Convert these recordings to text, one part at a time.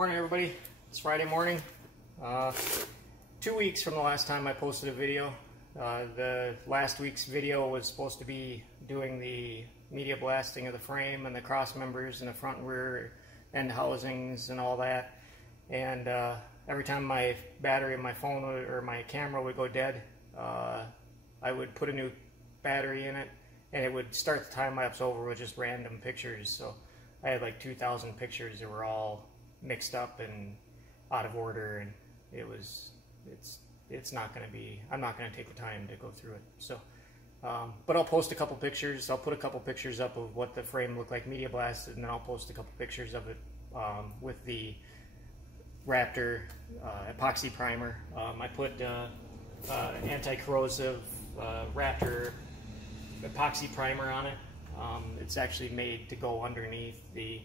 Morning everybody, it's Friday morning. 2 weeks from the last time I posted a video. The last week's video was supposed to be doing the media blasting of the frame and the cross members and the front and rear end housings and all that. And every time my battery in my phone or my camera would go dead, I would put a new battery in it and it would start the time lapse over with just random pictures. So I had like 2,000 pictures that were all mixed up and out of order, and it's not going to be, I'm not going to take the time to go through it. So but I'll post a couple pictures. I'll put a couple pictures up of what the frame looked like media blasted, and then I'll post a couple pictures of it with the Raptor epoxy primer. I put anti-corrosive Raptor epoxy primer on it. It's actually made to go underneath the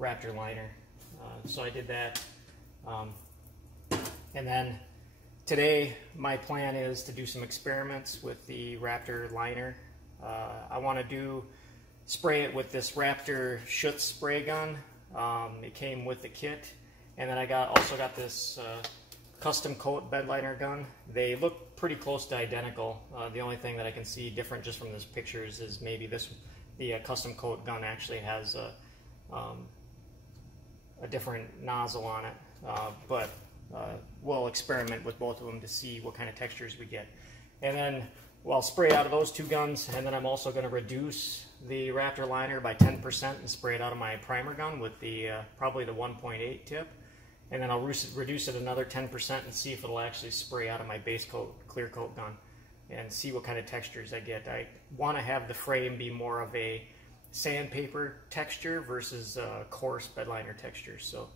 Raptor Liner. So I did that. And then today my plan is to do some experiments with the Raptor Liner. I want to spray it with this Raptor Schutz spray gun. It came with the kit. And then I also got this custom coat bed liner gun. They look pretty close to identical. The only thing that I can see different just from these pictures is maybe the custom coat gun actually has a different nozzle on it, but we'll experiment with both of them to see what kind of textures we get. And then I'll spray out of those two guns, and then I'm also going to reduce the Raptor Liner by 10% and spray it out of my primer gun with the probably the 1.8 tip, and then I'll reduce it another 10% and see if it'll actually spray out of my base coat clear coat gun and see what kind of textures I get. I want to have the frame be more of a sandpaper texture versus coarse bed liner texture. So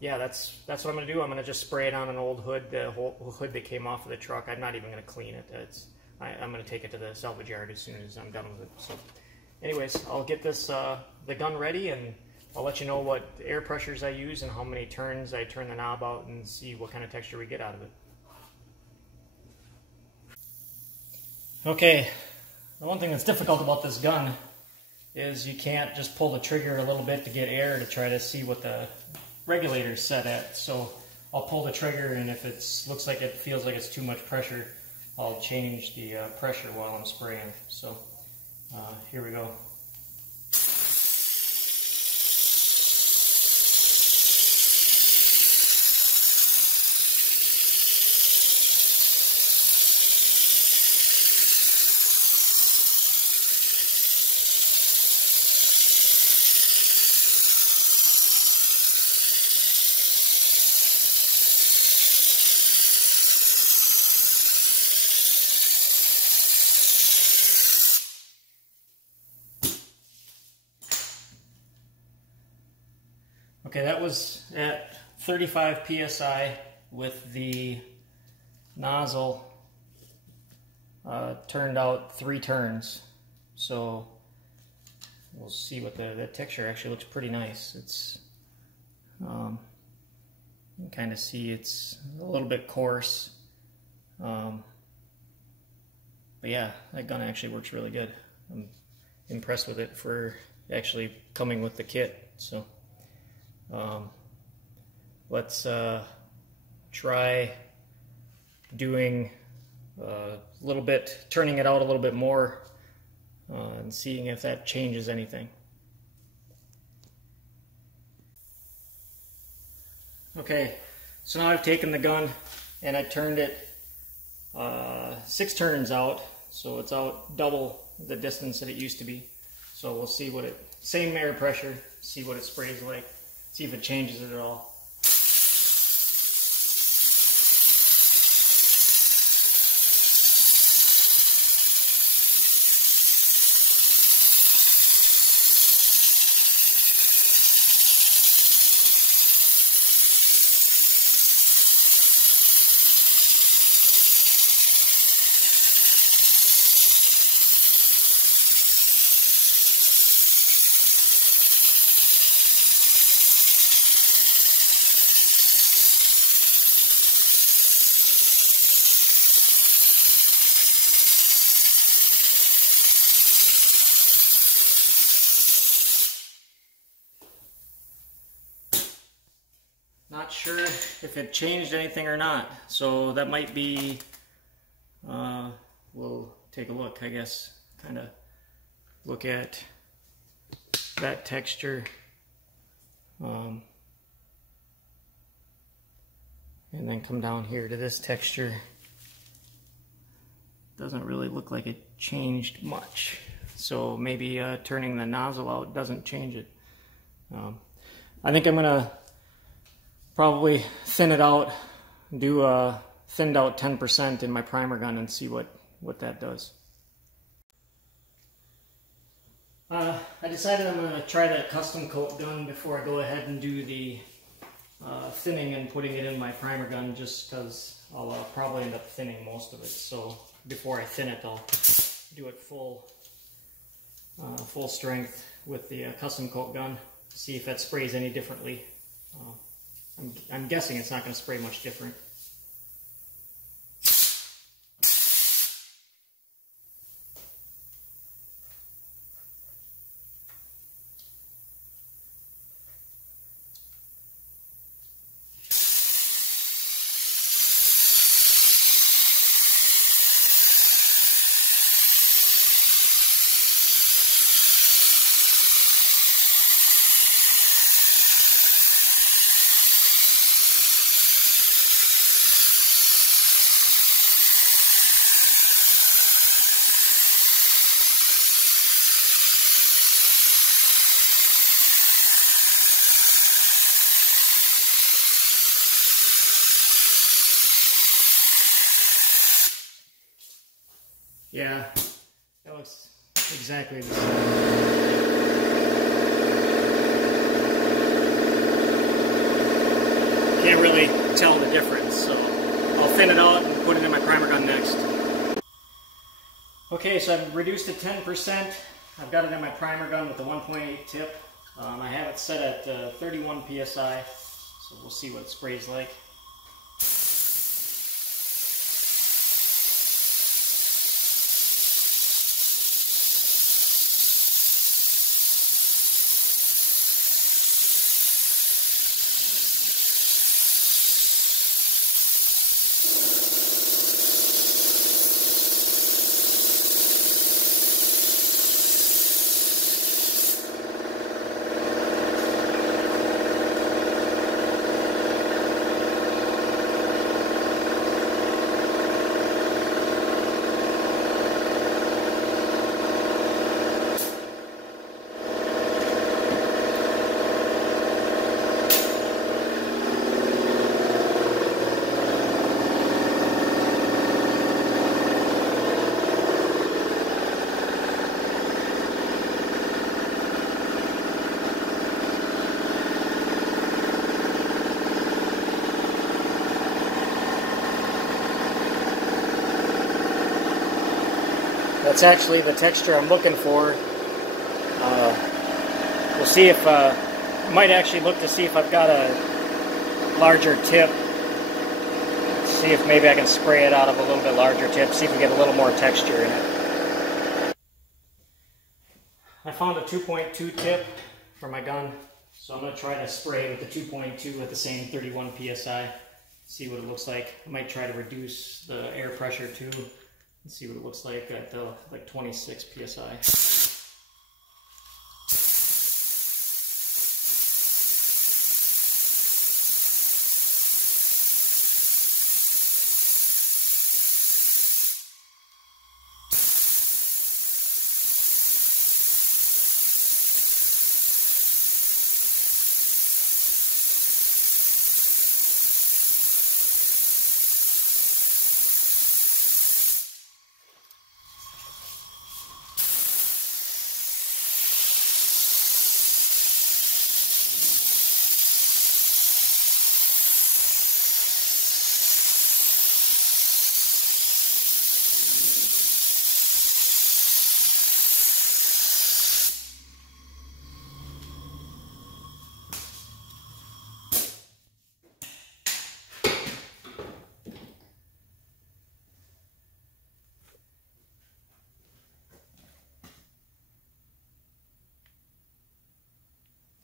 yeah, that's what I'm going to do. I'm going to just spray it on an old hood, the whole hood that came off of the truck. I'm not even going to clean it. I'm going to take it to the salvage yard as soon as I'm done with it. So anyways, I'll get this the gun ready, and I'll let you know what air pressures I use and how many turns I turn the knob out, and see what kind of texture we get out of it. Okay, the one thing that's difficult about this gun is you can't just pull the trigger a little bit to get air to try to see what the regulator's set at. So I'll pull the trigger, and if it looks like it feels like it's too much pressure, I'll change the pressure while I'm spraying. So here we go. Okay, that was at 35 psi with the nozzle turned out 3 turns. So we'll see what the texture actually looks pretty nice. It's you can kind of see it's a little bit coarse, but yeah, that gun actually works really good. I'm impressed with it for actually coming with the kit. So let's try doing a little bit, turning it out a little bit more and seeing if that changes anything. Okay, so now I've taken the gun and I turned it 6 turns out, so it's out double the distance that it used to be. So we'll see what same air pressure, see what it sprays like. See if it changes it at all. Not sure if it changed anything or not, so that might be, we'll take a look, I guess, kind of look at that texture, and then come down here to this texture. Doesn't really look like it changed much, so maybe turning the nozzle out doesn't change it. I think I'm gonna probably thin it out, do a thinned out 10% in my primer gun and see what that does. I decided I'm gonna try that custom coat gun before I go ahead and do the thinning and putting it in my primer gun, just because I'll probably end up thinning most of it. So before I thin it, I'll do it full strength with the custom coat gun to see if that sprays any differently. I'm guessing it's not going to spray much different. Yeah, that looks exactly the same. Can't really tell the difference, so I'll thin it out and put it in my primer gun next. Okay, so I've reduced it 10%. I've got it in my primer gun with the 1.8 tip. I have it set at 31 psi, so we'll see what it sprays like. That's actually the texture I'm looking for. We'll see if, might actually look to see if I've got a larger tip. See if maybe I can spray it out of a little bit larger tip, see if we get a little more texture in it. I found a 2.2 tip for my gun, so I'm going to try to spray with the 2.2 at the same 31 psi, see what it looks like. I might try to reduce the air pressure too. Let's see what it looks like at the like 26 psi.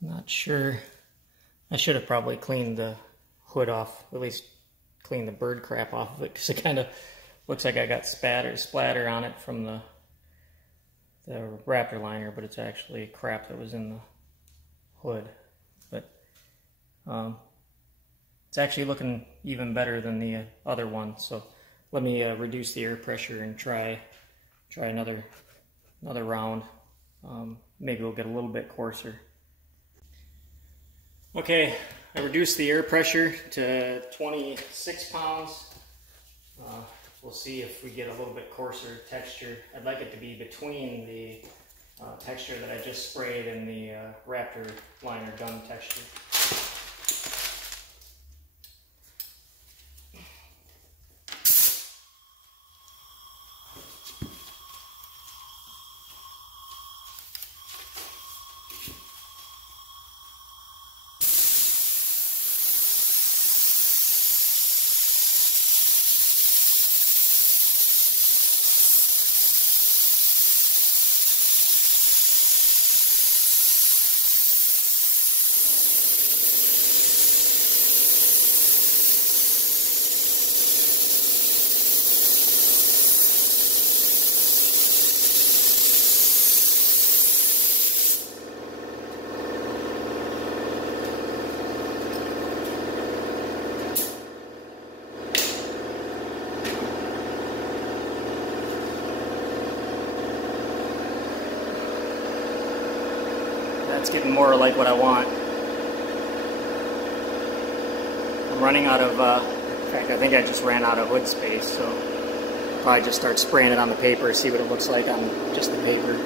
Not sure. I should have probably cleaned the hood off, at least clean the bird crap off of it, because it kind of looks like I got splatter on it from the Raptor Liner, but it's actually crap that was in the hood. But it's actually looking even better than the other one. So let me reduce the air pressure and try another round. Maybe we'll get a little bit coarser. Okay, I reduced the air pressure to 26 pounds. We'll see if we get a little bit coarser texture. I'd like it to be between the texture that I just sprayed and the Raptor Liner gun texture. That's getting more like what I want. I'm running out of, in fact, I think I just ran out of hood space, so I'll probably just start spraying it on the paper, see what it looks like on just the paper.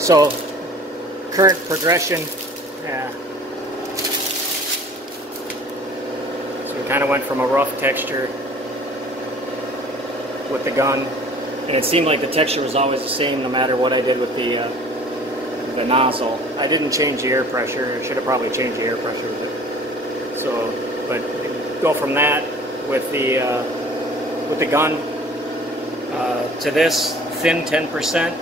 So current progression, yeah. So we kind of went from a rough texture with the gun, and it seemed like the texture was always the same no matter what I did with the nozzle. I didn't change the air pressure. I should have probably changed the air pressure with it. So, but go from that with the gun to this thin 10%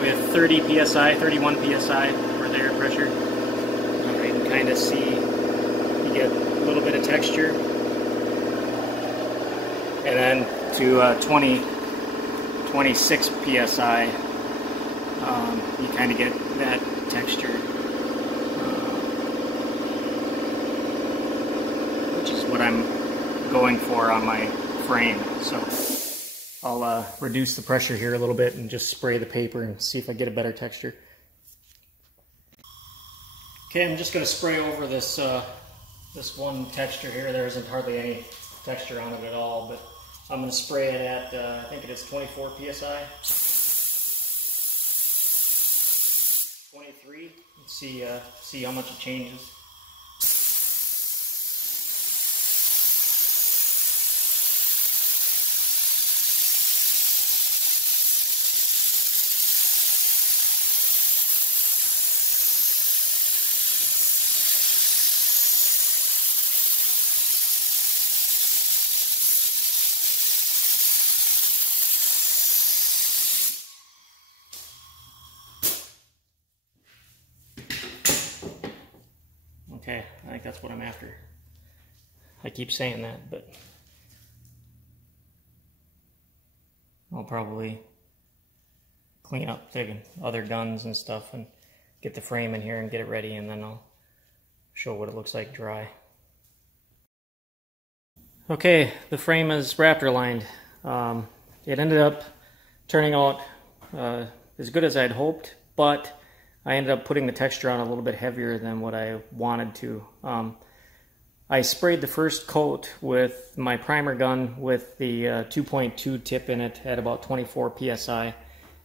with 30 psi, 31 psi for the air pressure. You can kind of see you get a little bit of texture, and then to 26 psi. You kind of get that texture, which is what I'm going for on my frame. So I'll reduce the pressure here a little bit and just spray the paper and see if I get a better texture. Okay, I'm just going to spray over this this one texture here. There isn't hardly any texture on it at all, but I'm going to spray it at I think it is 24 psi. 23. Let's see how much it changes. Okay, I think that's what I'm after. I keep saying that, but I'll probably clean up the other guns and stuff and get the frame in here and get it ready, and then I'll show what it looks like dry. Okay, the frame is Raptor lined. It ended up turning out as good as I'd hoped, but I ended up putting the texture on a little bit heavier than what I wanted to. I sprayed the first coat with my primer gun with the 2.2 tip in it at about 24 psi,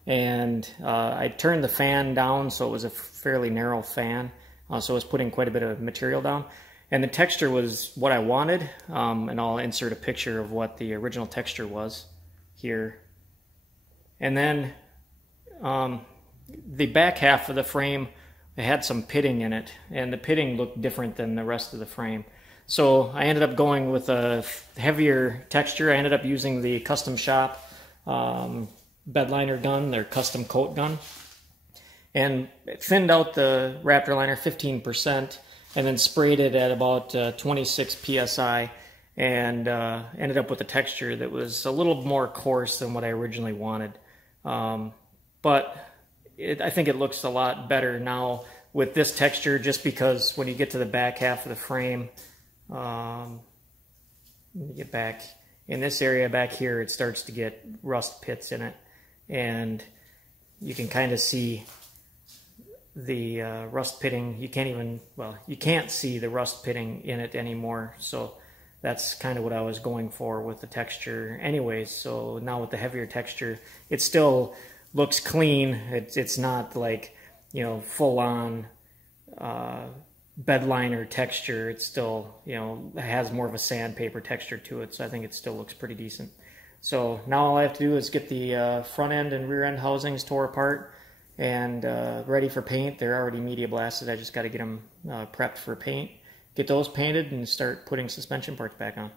and I turned the fan down so it was a fairly narrow fan, so I was putting quite a bit of material down, and the texture was what I wanted, and I'll insert a picture of what the original texture was here. And then the back half of the frame, it had some pitting in it, and the pitting looked different than the rest of the frame. So I ended up going with a heavier texture. I ended up using the Custom Shop bed liner gun, their custom coat gun, and it thinned out the Raptor Liner 15%, and then sprayed it at about 26 psi, and ended up with a texture that was a little more coarse than what I originally wanted. But I think it looks a lot better now with this texture, just because when you get to the back half of the frame, let me get back in this area back here, it starts to get rust pits in it, and you can kind of see the rust pitting. You can't even, well, you can't see the rust pitting in it anymore. So that's kind of what I was going for with the texture anyways. So now with the heavier texture, it still looks clean. It's not like, you know, full on bed liner texture. It's still, you know, has more of a sandpaper texture to it. So I think it still looks pretty decent. So now all I have to do is get the front end and rear end housings tore apart and ready for paint. They're already media blasted. I just got to get them prepped for paint, get those painted, and start putting suspension parts back on.